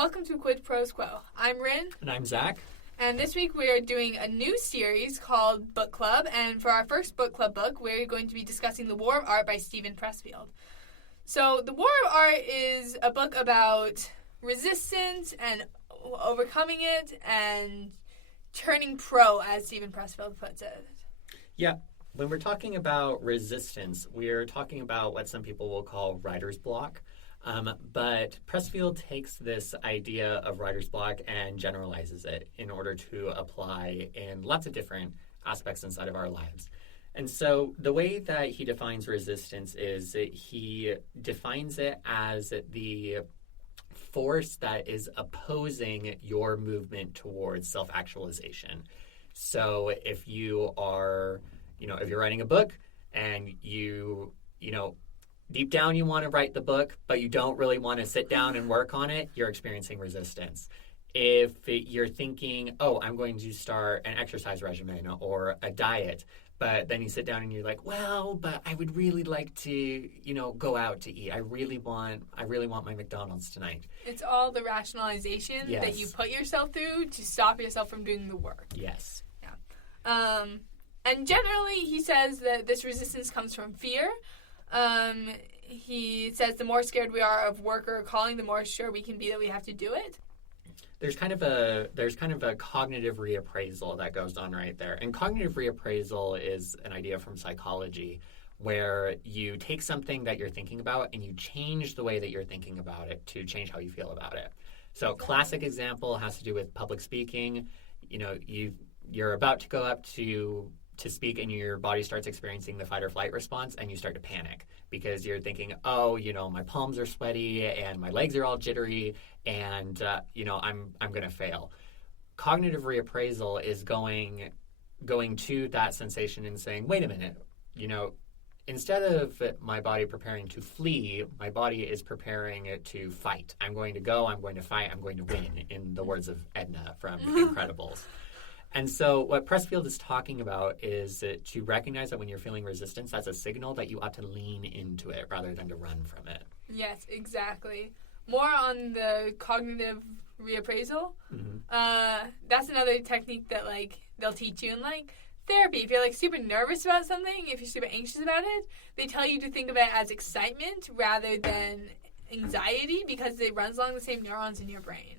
Welcome to Quid Pros Quo. I'm Rin. And I'm Zac. And this week we are doing a new series called Book Club. And for our first book club book, we're going to be discussing The War of Art by Pressfield. So The War of Art is a book about resistance and overcoming it and turning pro, as Pressfield puts it. Yeah. When we're talking about resistance, we're talking about what some people will call writer's block. But Pressfield takes this idea of writer's block and generalizes it in order to apply in lots of different aspects inside of our lives. And so the way that he defines resistance is that he defines it as the force that is opposing your movement towards self-actualization. So if you are, if you're writing a book and you deep down you want to write the book, but you don't really want to sit down and work on it, you're experiencing resistance. If you're thinking, I'm going to start an exercise regimen or a diet, but then you sit down and you're like, but I would really like to, go out to eat. I really want my McDonald's tonight. It's all the rationalization that you put yourself through to stop yourself from doing the work. Yes. Yeah. And generally, he says that this resistance comes from fear. He says the more scared we are of work or calling, the more sure we can be that we have to do it. There's kind of a cognitive reappraisal that goes on right there. And cognitive reappraisal is an idea from psychology where you take something that you're thinking about and you change the way that you're thinking about it to change how you feel about it. So classic example has to do with public speaking. You're about to go up to speak and your body starts experiencing the fight or flight response and you start to panic because you're thinking, my palms are sweaty and my legs are all jittery and, I'm going to fail. Cognitive reappraisal is going to that sensation and saying, wait a minute, instead of my body preparing to flee, my body is preparing to fight. I'm going to go, I'm going to fight, I'm going to win, in the words of Edna from Incredibles. And so what Pressfield is talking about is to recognize that when you're feeling resistance, that's a signal that you ought to lean into it rather than to run from it. Yes, exactly. More on the cognitive reappraisal. Mm-hmm. That's another technique that they'll teach you in therapy. If you're super nervous about something, if you're super anxious about it, they tell you to think of it as excitement rather than anxiety because it runs along the same neurons in your brain.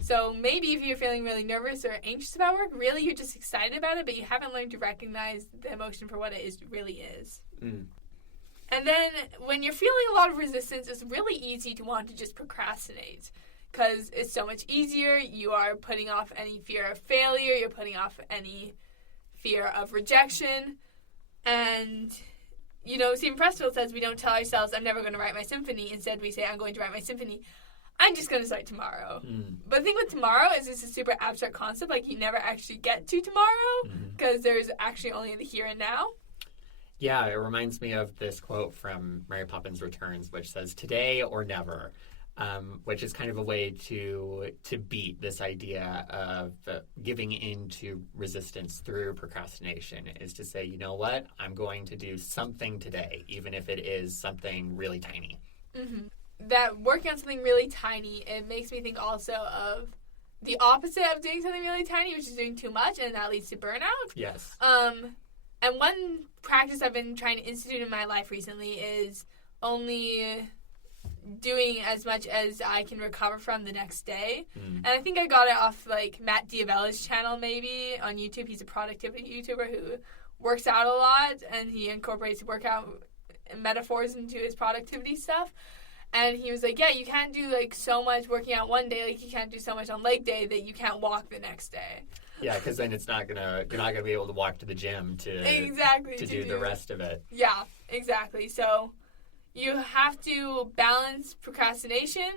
So maybe if you're feeling really nervous or anxious about work, really you're just excited about it, but you haven't learned to recognize the emotion for what it really is. And then when you're feeling a lot of resistance, it's really easy to want to just procrastinate because it's so much easier. You are putting off any fear of failure. You're putting off any fear of rejection. And Stephen Pressfield says we don't tell ourselves, I'm never going to write my symphony. Instead, we say, I'm going to write my symphony. I'm just going to start tomorrow. But the thing with tomorrow is it's a super abstract concept. You never actually get to tomorrow because there's actually only the here and now. Yeah, it reminds me of this quote from Mary Poppins Returns, which says, today or never, which is kind of a way to beat this idea of giving in to resistance through procrastination, is to say, you know what, I'm going to do something today, even if it is something really tiny. Mm-hmm. That working on something really tiny, it makes me think also of the opposite of doing something really tiny, which is doing too much, and that leads to burnout. Yes. And one practice I've been trying to institute in my life recently is only doing as much as I can recover from the next day. And I think I got it off Matt Diavella's channel maybe on YouTube. He's a productivity YouTuber who works out a lot, and he incorporates workout metaphors into his productivity stuff. And he was like, yeah, you can't do so much working out one day, you can't do so much on leg day that you can't walk the next day. Yeah, because then you're not gonna be able to walk to the gym to do the rest of it. Yeah, exactly. So you have to balance procrastination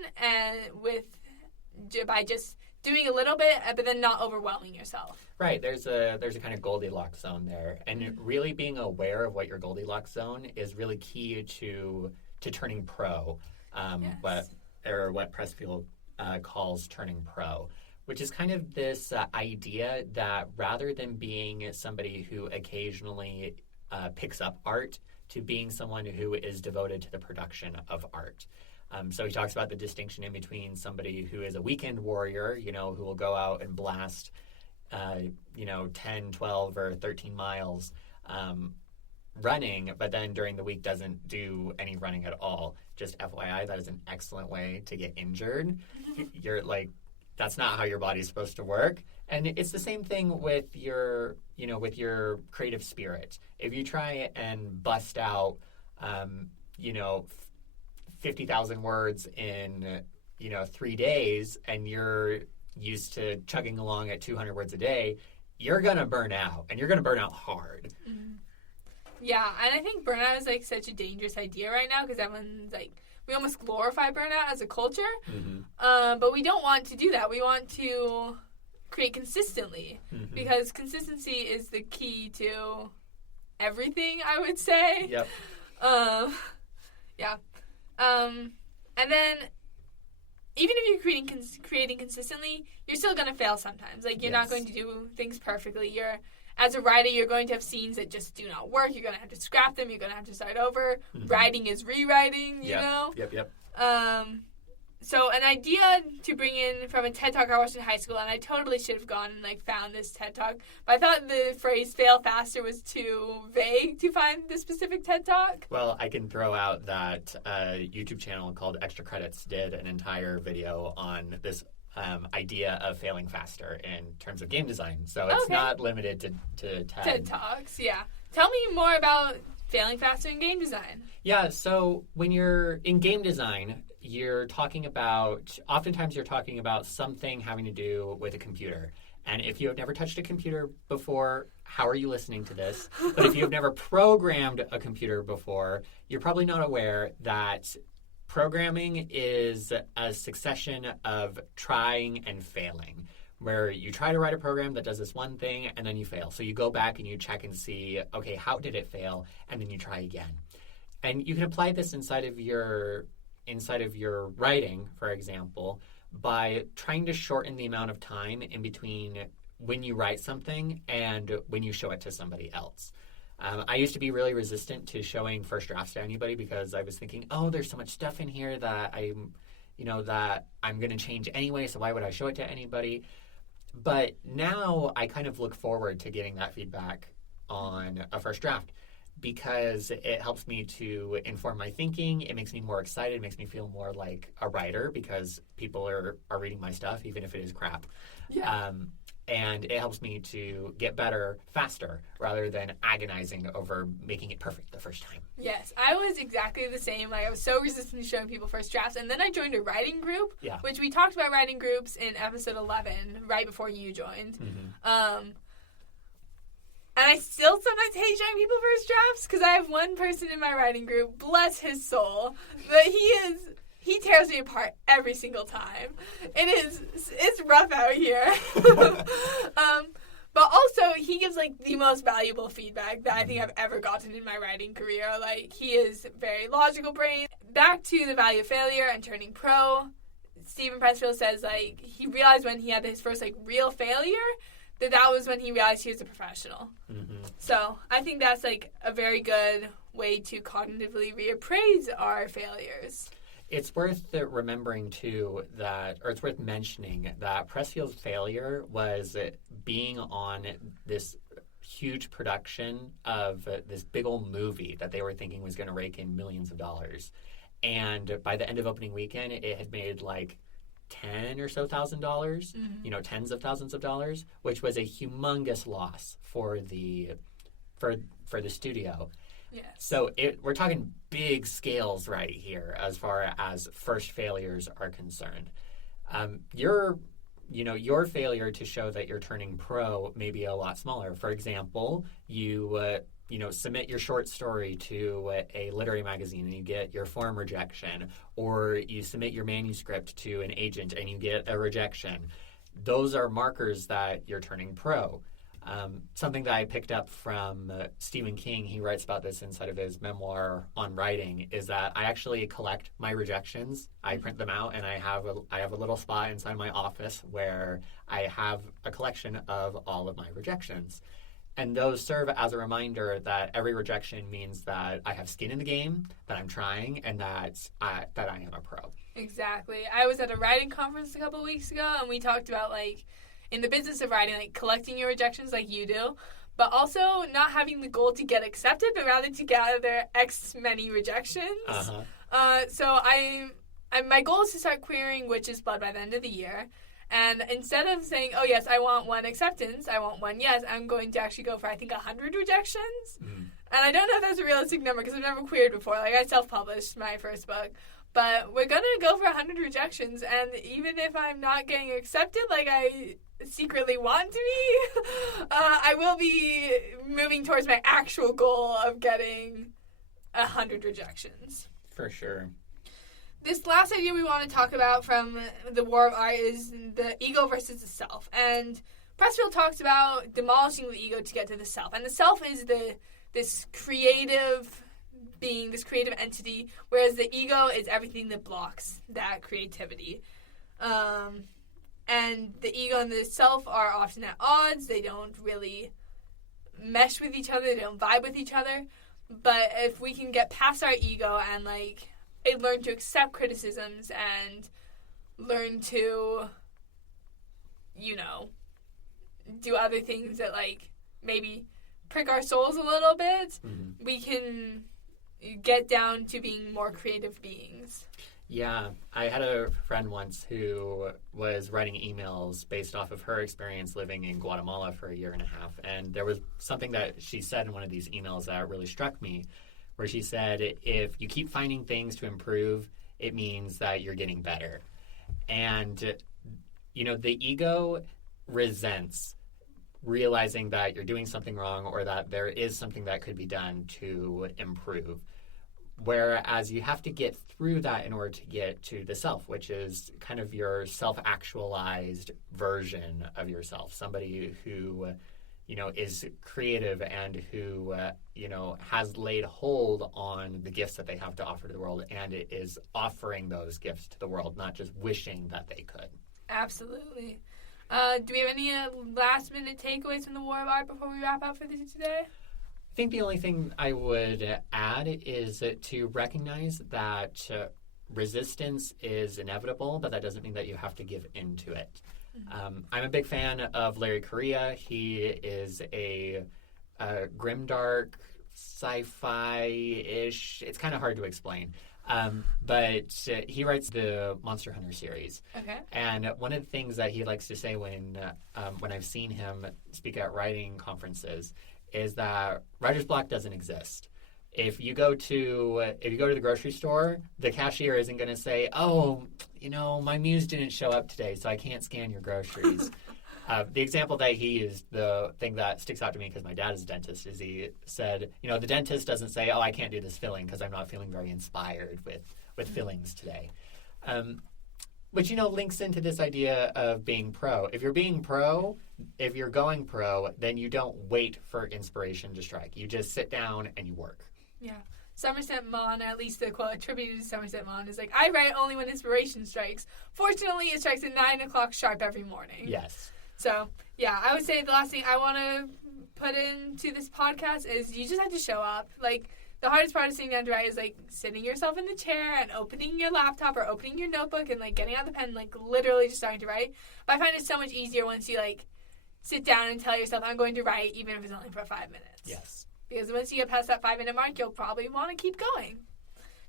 by just doing a little bit, but then not overwhelming yourself. Right. There's a kind of Goldilocks zone there, and really being aware of what your Goldilocks zone is really key to turning pro. Yes. What Pressfield calls turning pro, which is kind of this idea that rather than being somebody who occasionally picks up art, to being someone who is devoted to the production of art. So he talks about the distinction in between somebody who is a weekend warrior, who will go out and blast, 10, 12, or 13 miles running, but then during the week doesn't do any running at all. Just FYI, that is an excellent way to get injured. You're like, that's not how your body's supposed to work. And it's the same thing with your creative spirit. If you try and bust out, 50,000 words in, 3 days, and you're used to chugging along at 200 words a day, you're going to burn out, and you're going to burn out hard. Mm-hmm. Yeah, and I think burnout is, like, such a dangerous idea right now because everyone's, like, we almost glorify burnout as a culture, but we don't want to do that. We want to create consistently because consistency is the key to everything, I would say. Yep. Yeah. And then even if you're creating consistently, you're still going to fail sometimes. Like, you're not going to do things perfectly. As a writer, you're going to have scenes that just do not work. You're going to have to scrap them. You're going to have to start over. Writing is rewriting, you know? Yep. So an idea to bring in from a TED Talk I watched in high school, and I totally should have gone and, like, found this TED Talk, but I thought the phrase fail faster was too vague to find the specific TED Talk. Well, I can throw out that YouTube channel called Extra Credits did an entire video on this idea of failing faster in terms of game design. So it's not limited to TED Talks, yeah. Tell me more about failing faster in game design. Yeah, so when you're in game design, oftentimes you're talking about something having to do with a computer. And if you have never touched a computer before, how are you listening to this? But if you have never programmed a computer before, you're probably not aware that programming is a succession of trying and failing, where you try to write a program that does this one thing and then you fail. So you go back and you check and see, okay, how did it fail? And then you try again. And you can apply this inside of your writing, for example, by trying to shorten the amount of time in between when you write something and when you show it to somebody else. I used to be really resistant to showing first drafts to anybody because I was thinking, oh, there's so much stuff in here that I'm going to change anyway, so why would I show it to anybody? But now I kind of look forward to getting that feedback on a first draft because it helps me to inform my thinking. It makes me more excited. It makes me feel more like a writer because people are reading my stuff, even if it is crap. Yeah. And it helps me to get better faster rather than agonizing over making it perfect the first time. Yes, I was exactly the same. Like, I was so resistant to showing people first drafts. And then I joined a writing group, which we talked about writing groups in episode 11, right before you joined. And I still sometimes hate showing people first drafts because I have one person in my writing group, bless his soul, but he tears me apart every single time. It's rough out here. But also, he gives, like, the most valuable feedback that I think I've ever gotten in my writing career. Like, he is very logical brain. Back to the value of failure and turning pro, Stephen Pressfield says, like, he realized when he had his first, like, real failure that was when he realized he was a professional. So I think that's, like, a very good way to cognitively reappraise our failures. It's worth remembering, too, it's worth mentioning that Pressfield's failure was being on this huge production of this big old movie that they were thinking was going to rake in millions of dollars. And by the end of opening weekend, it had made, like, $10,000 or so, tens of thousands of dollars, which was a humongous loss for the studio. Yes. So we're talking big scales right here as far as first failures are concerned. Your failure to show that you're turning pro may be a lot smaller. For example, you submit your short story to a literary magazine and you get your form rejection, or you submit your manuscript to an agent and you get a rejection. Those are markers that you're turning pro. Something that I picked up from Stephen King, he writes about this inside of his memoir on writing, is that I actually collect my rejections. I print them out, and I have a little spot inside my office where I have a collection of all of my rejections. And those serve as a reminder that every rejection means that I have skin in the game, that I'm trying, and that I am a pro. Exactly. I was at a writing conference a couple of weeks ago, and we talked about, like, in the business of writing, like, collecting your rejections like you do, but also not having the goal to get accepted, but rather to gather X many rejections. So my goal is to start querying Witch's Blood by the end of the year. And instead of saying, oh, yes, I want one acceptance, I want one yes, I'm going to actually go for, I think, 100 rejections. Mm. And I don't know if that's a realistic number because I've never queered before. Like, I self-published my first book. But we're going to go for 100 rejections. And even if I'm not getting accepted like I secretly want to be, I will be moving towards my actual goal of getting 100 rejections. For sure. This last idea we want to talk about from the War of Art is the ego versus the self. And Pressfield talks about demolishing the ego to get to the self. And the self is this creative being, this creative entity, whereas the ego is everything that blocks that creativity. And the ego and the self are often at odds. They don't really mesh with each other. They don't vibe with each other. But if we can get past our ego and, like, learn to accept criticisms and learn to, you know, do other things that, like, maybe prick our souls a little bit, we can get down to being more creative beings. Yeah, I had a friend once who was writing emails based off of her experience living in Guatemala for a year and a half. And there was something that she said in one of these emails that really struck me, where she said, if you keep finding things to improve, it means that you're getting better. And, you know, the ego resents realizing that you're doing something wrong or that there is something that could be done to improve. Whereas you have to get through that in order to get to the self, which is kind of your self-actualized version of yourself, somebody who, you know, is creative and who, you know, has laid hold on the gifts that they have to offer to the world and is offering those gifts to the world, not just wishing that they could. Absolutely. Do we have any last-minute takeaways from the War of Art before we wrap up for today? I think the only thing I would add is to recognize that resistance is inevitable, but that doesn't mean that you have to give in to it. I'm a big fan of Larry Correia. He is a grimdark, sci-fi-ish. It's kind of hard to explain. But he writes the Monster Hunter series. Okay. And one of the things that he likes to say when I've seen him speak at writing conferences is that writer's block doesn't exist. If you go to the grocery store, the cashier isn't going to say, "Oh, you know, my muse didn't show up today, so I can't scan your groceries." The example that he used, the thing that sticks out to me because my dad is a dentist, is he said, you know, the dentist doesn't say, "Oh, I can't do this filling because I'm not feeling very inspired with fillings today." Which, you know, links into this idea of being pro. If you're being pro, if you're going pro, then you don't wait for inspiration to strike. You just sit down and you work. Yeah. Somerset Maugham, at least the quote attributed to Somerset Maugham, is like, I write only when inspiration strikes. Fortunately, it strikes at 9 o'clock sharp every morning. Yes. So, yeah, I would say the last thing I want to put into this podcast is you just have to show up. Like, the hardest part of sitting down to write is, like, sitting yourself in the chair and opening your laptop or opening your notebook and, like, getting out the pen and, like, literally just starting to write. But I find it so much easier once you, like, sit down and tell yourself, I'm going to write, even if it's only for 5 minutes. Yes. Because once you get past that 5-minute mark, you'll probably want to keep going.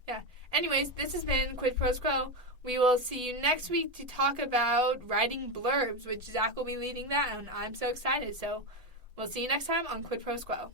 Yeah. Anyways, this has been Quid Pros Quo. We will see you next week to talk about writing blurbs, which Zach will be leading that, and I'm so excited. So we'll see you next time on Quid Pros Quo.